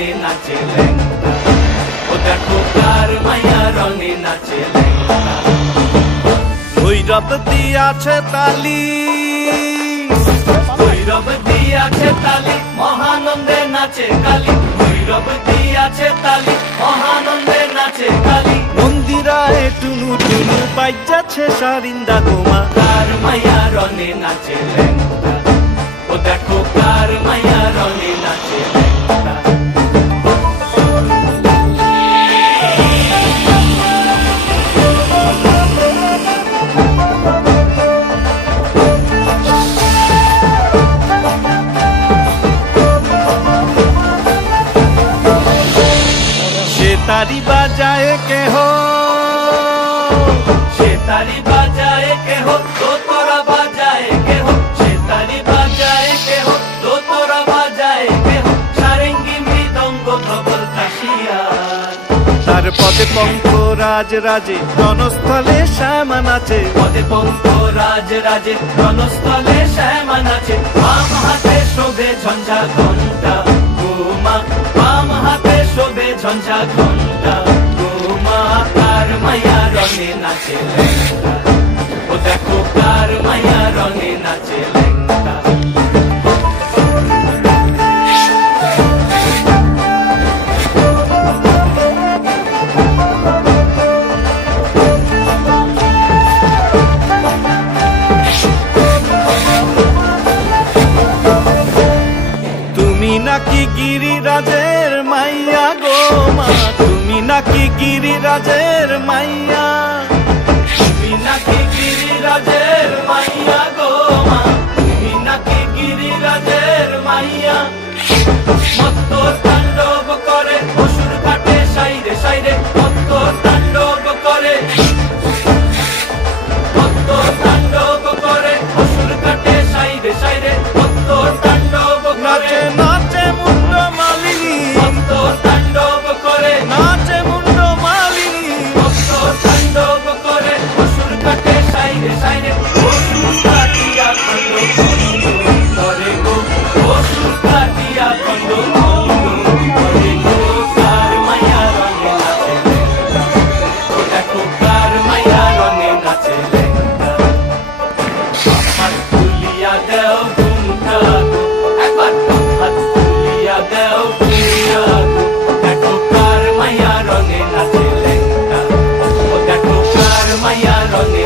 রঙে নাচে ল্যাংটা, ও দেখো কার মাইয়া রঙে নাচে ল্যাংটা। ভৈরব দিয়াছে তালি, ভৈরব দিয়াছে তালি, মহানন্দে নাচে কালী। ভৈরব দিয়াছে তালি, মহানন্দে নাচে কালী। মন্দিরায় টুনু টুনু বাজ্যাছে সারিন্দা গোমা, কার মাইয়া রঙে নাচে ল্যাংটা, ও দেখো কার মাইয়া রঙে নাচে ল্যাংটা। তারি বাজায় কেহ, সে তারি বাজায় কেহ, তো তোরা বাজায় কেহ। সে তারি বাজায় কেহ, তো তোরা বাজায় কেহ। সারেঙ্গি মৃদঙ্গ ধবল কাশিয়ার, তার পদে পঙ্ক রাজ রাজে রণস্থলে শ্যামা নাচে। পদে পঙ্ক রাজ রাজে রণস্থলে শ্যামা নাচে। বাম হাতে শোভে ঝঞ্ঝা ঘণ্টা গোমা, বাম হাতে শোভে ঝঞ্ঝা ঘণ্টা গোমা। কার মাইয়া রঙে নাচে ল্যাংটা, ও দেখো কার মাইয়া রঙে নাচে ল্যাংটা। তুমি নাকি গিরিরাজের মাইয়া গো মা, তুমি নাকি গিরিরাজের মাইয়া। তুমি নাকি গিরিরাজের মাইয়া গো মা, তুমি নাকি গিরিরাজের মাইয়া। মত্ত তাণ্ডব করে অসুর কাটে সাইরে সাইরে, মত্ত তাণ্ডব করে, মত্ত তাণ্ডব করে অসুর কাটে সাইরে সাইরে, মত্ত তাণ্ডব করে। নাচে নাচে মুন্ড মালিনী, মত্ত তাণ্ডব করে, নাচে মুন্ড মালিনী। মত্ত তাণ্ডব করে অসুর কাটে সাইরে সাইরে, অসুর কাটিয়া খণ্ড খণ্ড করে গো, অসুর কাটিয়া খণ্ড খণ্ড করে গো। কার মাইয়া রঙে নাচে ল্যাংটা, ও দেখো কার মাইয়া রঙে নাচে ল্যাংটা। হাত তুলিয়া দেও ঘুমটা গো, একবার হাত তুলিয়া দেও ঘুমটা গো, দেখো কার মাইয়া রঙে নাচে ল্যাংটা, ও দেখো কার মাইয়া রঙে